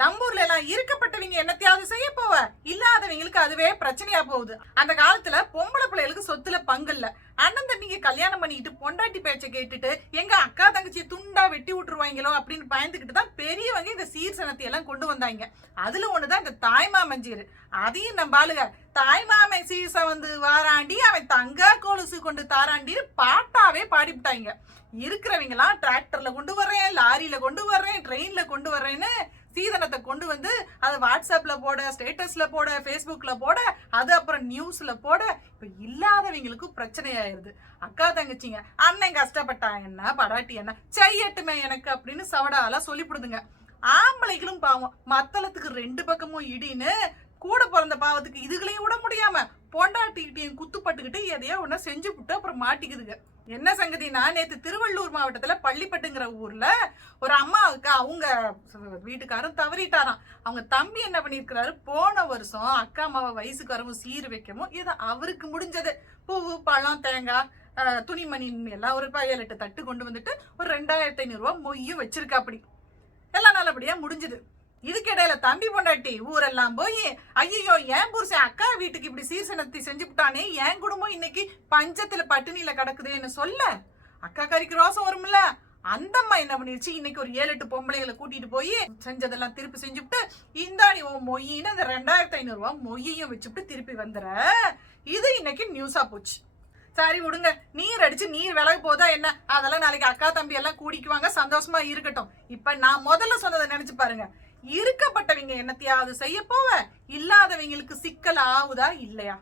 நம்ம ஊர்ல எல்லாம் இருக்கப்பட்டவங்க என்னத்தையாவது செய்ய போவ? இல்லாதவங்களுக்கு அதுவே பிரச்சனையா போகுது. அந்த காலத்துல பொம்பளை பிள்ளைகளுக்கு சொத்துல பங்கு இல்ல. அண்ணன் தம்பிங்க கல்யாணம் பண்ணிட்டு பொண்டாட்டி பேச்சை கேட்டுட்டு எங்க அக்கா தங்கச்சி துண்டா வெட்டி விட்டுருவாங்களோ அப்படின்னு பயந்துகிட்டு தான் பெரியவங்க இந்த சீர்சனத்தை எல்லாம் கொண்டு வந்தாங்க. அதுல ஒண்ணுதான் இந்த தாய்மாமஞ்சீர் அதையும் நம்ம ஆளுங்க தாய்மாமன் சீச வந்து வாராண்டி அவன் தங்க கொலுசு கொண்டு தாராண்டின்னு பாட்டாவே பாடிவிட்டாங்க. இருக்கிறவங்களாம் டிராக்டர்ல கொண்டு வர்றேன் லாரியில கொண்டு வர்றேன் ட்ரெயின்ல கொண்டு வர்றேன்னு தீதனத்தை கொண்டு வந்து அதை வாட்ஸ்அப்பில் போட ஸ்டேட்டஸில் போட ஃபேஸ்புக்கில் போட அது அப்புறம் நியூஸில் போட இப்போ இல்லாதவங்களுக்கும் பிரச்சனையாயிருது. அக்கா தங்கச்சிங்க அண்ணன் கஷ்டப்பட்டா என்ன படாட்டி என்ன செய்யட்டுமே எனக்கு அப்படின்னு சவடால சொல்லிவிடுதுங்க ஆம்பளைகளும் பாவம் மத்தளத்துக்கு ரெண்டு பக்கமும் இடின்னு கூட பிறந்த பாவத்துக்கு இதுகளையும் விட முடியாம பொண்டாட்டிக்கிட்டையும் குத்துப்பட்டுக்கிட்டு எதையோ ஒன்று செஞ்சு விட்டு அப்புறம் மாட்டிக்குதுங்க. என்ன சங்கதினா நேற்று திருவள்ளூர் மாவட்டத்தில் பள்ளிப்பட்டுங்கிற ஊரில் ஒரு அம்மாவுக்கு அவங்க வீட்டுக்காரரும் தவறிட்டாராம். அவங்க தம்பி என்ன பண்ணியிருக்கிறாரு? போன வருஷம் அக்கா அம்மாவை வயசுக்கு வரவும் சீர் வைக்கவும் இது அவருக்கு முடிஞ்சது. பூவு பழம் தேங்காய் துணிமணி எல்லாம் ஒரு ஏழு எட்டு தட்டு கொண்டு வந்துட்டு ஒரு ரெண்டாயிரத்தி ஐநூறுரூவா மொய்யும் வச்சிருக்கா அப்படி எல்லாம் நல்லபடியாக முடிஞ்சுது. இதுக்கிடையில தம்பி பொண்டாட்டி ஊரெல்லாம் போய் ஐயோ ஏன் புருஷன் அக்கா வீட்டுக்கு இப்படி சீர்சனத்தை செஞ்சு விட்டானே என் குடும்பம் இன்னைக்கு பஞ்சத்துல பட்டினியில கிடக்குதேன்னு சொல்ல? அக்கா கறிக்கு ரோசம் வரும்ல? அந்த அம்மா என்ன பண்ணிருச்சு? இன்னைக்கு ஒரு ஏழு எட்டு பொம்பளைகளை கூட்டிட்டு போய் செஞ்சதெல்லாம் திருப்பி செஞ்சுவிட்டு இந்தாடி உன் மொய்யின்னு அந்த ரெண்டாயிரத்தி ஐநூறு ரூபா மொய்யையும் வச்சுட்டு திருப்பி வந்துற. இது இன்னைக்கு நியூஸா போச்சு. சரி விடுங்க. நீர் அடிச்சு நீர் விலகு போதா என்ன? அதெல்லாம் நாளைக்கு அக்கா தம்பி எல்லாம் கூடிக்குவாங்க. சந்தோஷமா இருக்கட்டும். இப்ப நான் முதல்ல சொன்னதை நினைச்சு பாருங்க. இருக்கப்பட்டவங்க என்னத்தையாவது செய்ய போவ? இல்லாதவங்களுக்கு சிக்கல் ஆகுதா இல்லையா?